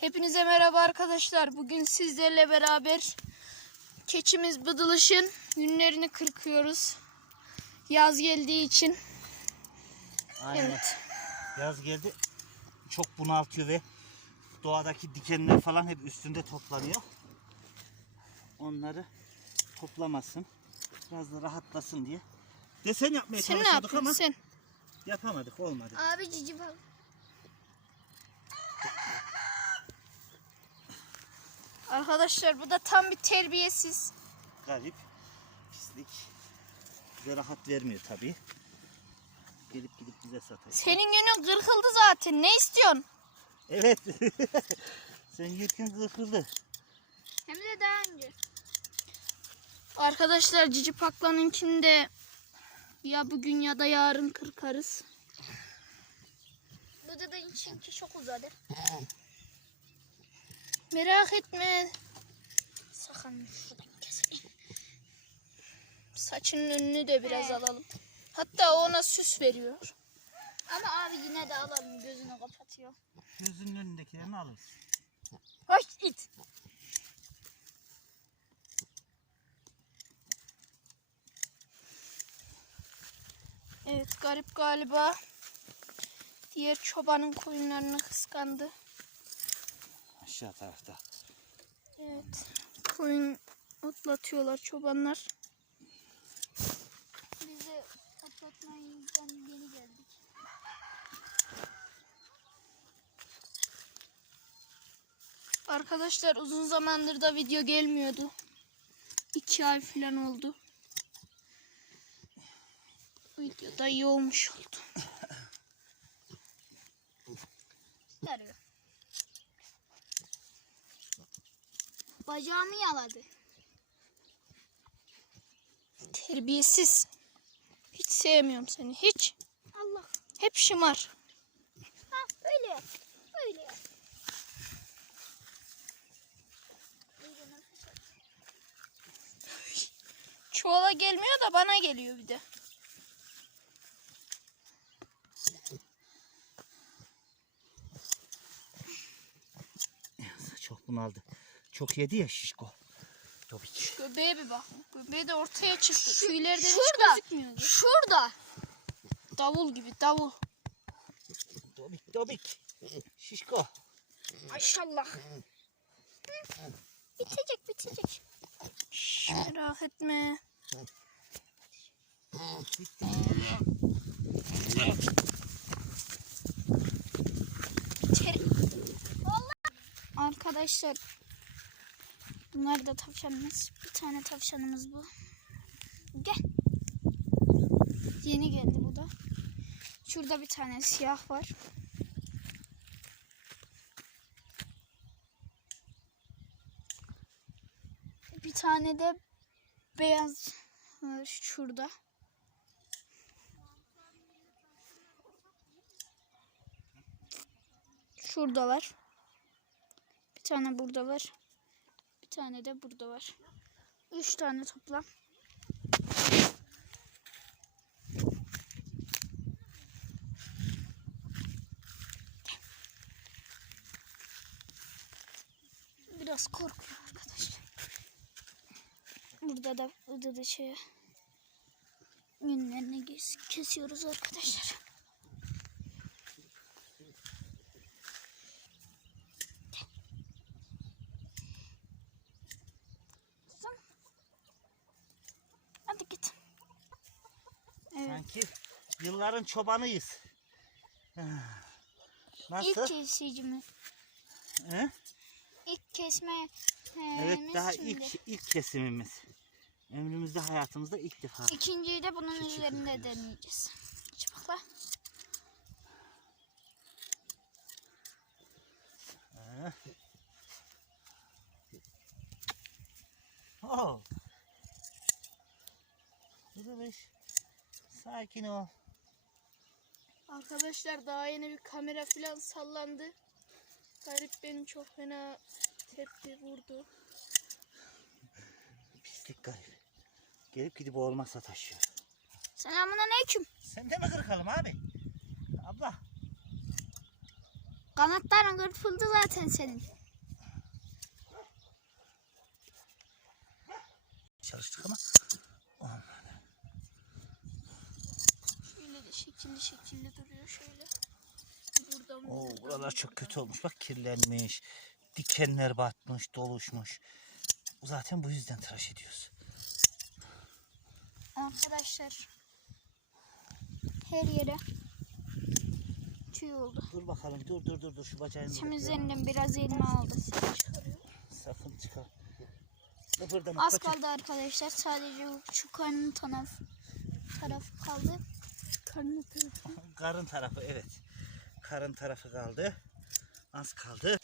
Hepinize merhaba arkadaşlar. Bugün sizlerle beraber keçimiz Bıdılış'ın günlerini kırkıyoruz. Yaz geldiği için. Aynen. Evet. Yaz geldi. Çok bunaltıyor ve doğadaki dikenler falan hep üstünde toplanıyor. Onları toplamasın. Biraz da rahatlasın diye. Desen yapmaya Sen ne çalışıyorduk ama yapıyorsun sen? yapamadık olmadı. Abi cici bak. Arkadaşlar bu da tam bir terbiyesiz. Garip. Pislik. Bize rahat vermiyor tabii. Gelip gidip bize satıyor. Senin günün kırkıldı zaten. Ne istiyorsun? Evet. Sen yürürken kırkıldı. Hem de daha önce. Arkadaşlar Cici Paklan'ınkini de ya bugün ya da yarın kırkarız. Bu da çünkü çok uzadı. Merak etme. Sakın şuradan keselim. Saçının önünü de biraz He. alalım. Hatta ona süs veriyor. Ama abi yine de alalım gözünü kapatıyor. Gözünün önündekilerini alırız. Ay it. Evet garip galiba. Diğer çobanın koyunlarını kıskandı. Aşağı tarafta. Evet. Koyun otlatıyorlar çobanlar. Biz de atlatmayı yeni geldik. Arkadaşlar uzun zamandır da video gelmiyordu. İki ay falan oldu. Video da iyi olmuş oldu. Yarıyor. Bacağımı yaladı. Terbiyesiz. Hiç sevmiyorum seni. Hiç. Allah. Hep şımar. Ha öyle yap. Öyle yap. Çuvala gelmiyor da bana geliyor bir de. Çok bunaldı. Çok yedi ya şişko. Tobik. Göbeğe bir bak. Göbeği de ortaya çıktı. Tüylerden hiç şurada. gözükmüyordu. Şurada. Davul gibi davul. Tobik tobik. Şişko. Maşallah. Bitecek bitecek. Şş, merak etme. Bitti. İçeri. Arkadaşlar bunlar da tavşanımız. Bir tane tavşanımız bu. Gel. Yeni geldi bu da. Şurada bir tane siyah var. Bir tane de beyaz var şurada. Şurada var. Bir tane burada var. Bir tane de burada var. Üç tane toplam. Biraz korkuyor arkadaşlar. Burada da burada da şey günlerini kes- kesiyoruz arkadaşlar. Hadi git. Sanki yılların çobanıyız. Ah. Nasıl? İlk kesicimi. He? İlk kesme. Evet daha şimdi. ilk ilk kesimimiz. Ömrümüzde hayatımızda ilk defa. İkinciyi de bunun Küçük üzerinde yapıyoruz. deneyeceğiz. Çıpakla. Ha. Oh. Yürümüş. Sakin ol. Arkadaşlar daha yeni bir kamera falan sallandı. Garip benim çok fena tepki vurdu. Pislik garip. Gelip gidip olma sataşıyor. Selamun aleyküm. Sen de mi kırkalım abi? Abla. Kanatların kırpıldı zaten senin. Çalıştık ama Şöyle de şekilli şekilli duruyor şöyle. Buradan Oo, buradan. buralar çok kötü olmuş. Bak kirlenmiş. Dikenler batmış, doluşmuş. Zaten bu yüzden tıraş ediyoruz. Arkadaşlar. Her yere tüy oldu. Dur bakalım. Dur dur dur dur şu bacağını. bırak. Temizlerinden biraz elma aldı. Sakın çıkar. Kıpırdama. Az kaçın. kaldı arkadaşlar. Sadece şu karnın taraf, tarafı kaldı. Karnın tarafı. Karın tarafı evet. Karın tarafı kaldı. Az kaldı.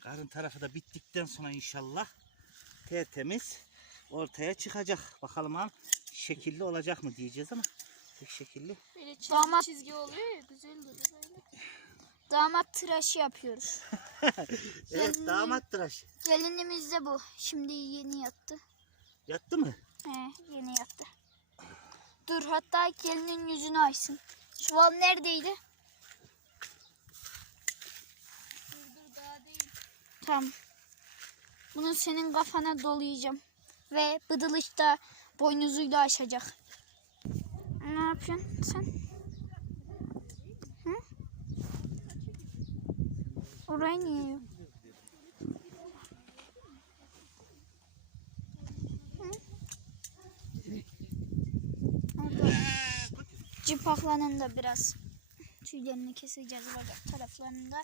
Karın tarafı da bittikten sonra inşallah tertemiz ortaya çıkacak. Bakalım ha şekilli olacak mı diyeceğiz ama pek şekilli. Böyle çizgi Damat- çizgi oluyor ya güzel duruyor böyle. Damat tıraşı yapıyoruz. Evet damat tıraş. Gelinimiz de bu. Şimdi yeni yattı. Yattı mı? He, yeni yattı. Dur hatta gelinin yüzünü açsın. Çuval neredeydi? Dur dur daha değil. Tamam. Bunu senin kafana dolayacağım. Ve bıdılış da boynuzuyla açacak. Ne yapıyorsun sen? Hı? Orayı niye yok? Hı? Orada. Cipaklanın da biraz tüylerini keseceğiz bacak taraflarında.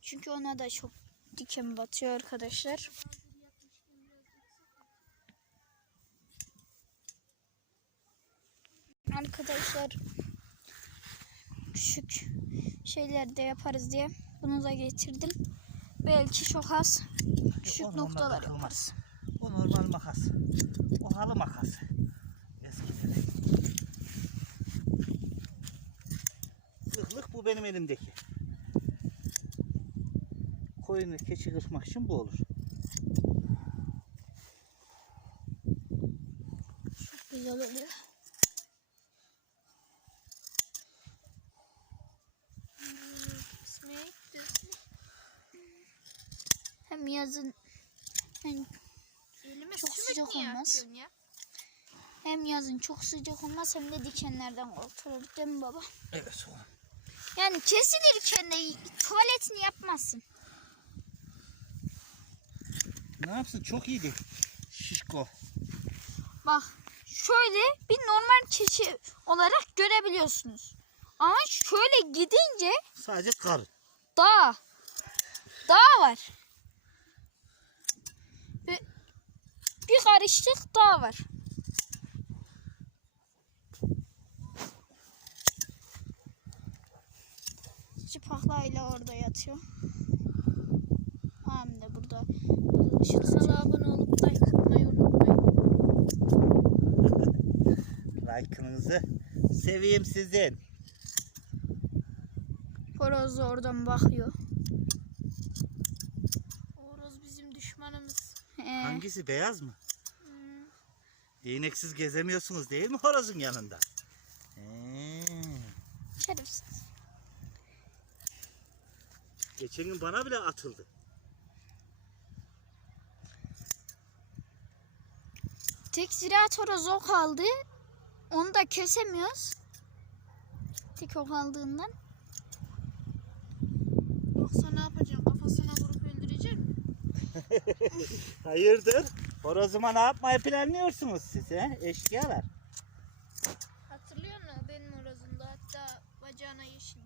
Çünkü ona da çok diken batıyor arkadaşlar. Arkadaşlar küçük şeyler de yaparız diye bunu da getirdim. Belki çok az küçük noktalar takılmaz. yaparız. O normal makas. O halı makası. Bu benim elimdeki. Koyun ve keçi kırpmak için bu olur. Güzel oluyor. Hem yazın hem, Elime Çok sıcak olmaz. ya? hem yazın çok sıcak olmaz hem de dikenlerden kurtulur değil mi baba? Evet oğlum. Yani kesilirken de tuvaletini yapmazsın. Ne yapsın? Çok iyiydi. Şişko. Bak şöyle bir normal keçi olarak görebiliyorsunuz. Ama şöyle gidince Sadece karın. dağ. Dağ var. Bir, bir karıştık dağ var. Çıpaklayla orada yatıyor. Abim de burada. Kanala abone olup like atmayı unutmayın. Like'ınızı seveyim sizin. Horoz da oradan bakıyor. Horoz bizim düşmanımız. Ee, Hangisi beyaz mı? Değneksiz gezemiyorsunuz değil mi horozun yanında? Ee, şerefsiz. Geçen gün bana bile atıldı. Tek ziraat horoz o kaldı. Onu da kesemiyoruz. Tek o kaldığından. Yoksa ne yapacaksın? Kafasına vurup öldüreceksin. Hayırdır? Horozuma ne yapmayı planlıyorsunuz siz he? Eşkıyalar. Hatırlıyor musun? Benim horozumda hatta bacağına yeşil.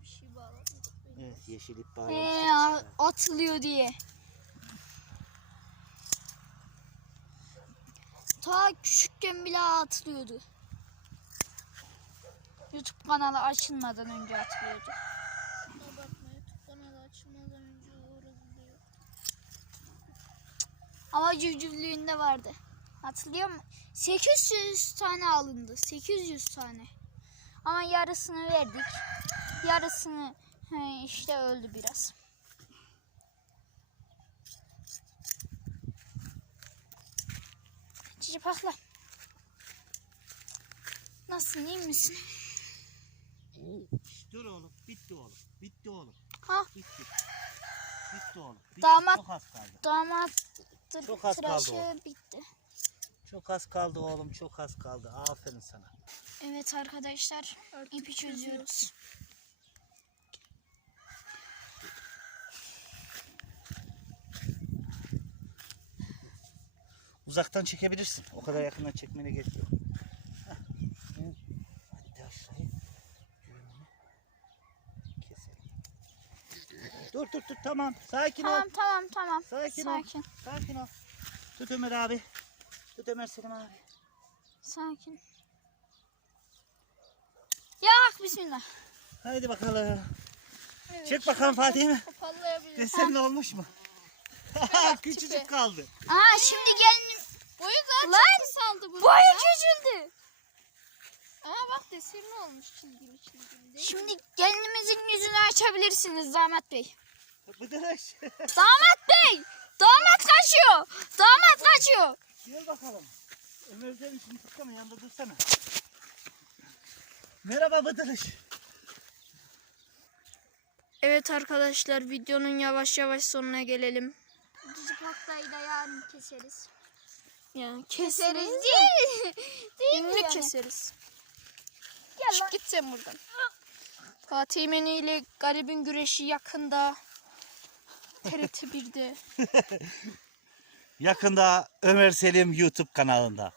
Evet yeşil ip Ee, bağlamışlar. atılıyor diye. Ta küçükken bile atılıyordu. YouTube kanalı açılmadan önce atılıyordu. Ama civcivliğinde vardı. Hatırlıyor musun? 800 tane alındı. 800 tane. Ama yarısını verdik. Yarısını he, işte öldü biraz. Cici pakla. Nasılsın iyi misin? Dur oğlum bitti oğlum. Bitti oğlum. Ha Bitti. Bitti oğlum. Bitti. Damat- Çok az kaldı. Damat Çok az kaldı tıraşı o. bitti. Çok az kaldı oğlum. Çok az kaldı. Aferin sana. Evet arkadaşlar ipi çözüyoruz. Uzaktan çekebilirsin. O kadar yakından çekmene gerek yok. Hadi aşağıya. Dur dur dur tamam. Sakin ol. Tamam tamam tamam. Sakin ol. Sakin. Sakin ol. Tut Ömer abi. Tut Ömer Selim abi. Sakin. Yak bismillah. Haydi bakalım. Evet, Çek bakalım Fatih mi? Toparlayabiliriz. Desen ne olmuş mu? Küçücük kaldı. Aa şimdi gelin. Boyu zaten Lan! çok kısaldı bunun. Boyu küçüldü. Aa bak deseni olmuş çizgili çizgili. değil mi? Şimdi gelinimizin yüzünü açabilirsiniz damat bey. Bıdırış. Damat bey! Damat kaçıyor! Damat kaçıyor! Gel bakalım. Ömer sen şimdi tutsana yanında dursana. Merhaba Bıdırış. Evet arkadaşlar videonun yavaş yavaş sonuna gelelim. Dizi paktayı da yarın keseriz. Yani Keseriz keseriz. değil. değil mi yani? keseriz. Gel Çık lan. git sen buradan. Fatih Meni ile garibin güreşi yakında. TRT 1'de. Yakında Ömer Selim YouTube kanalında.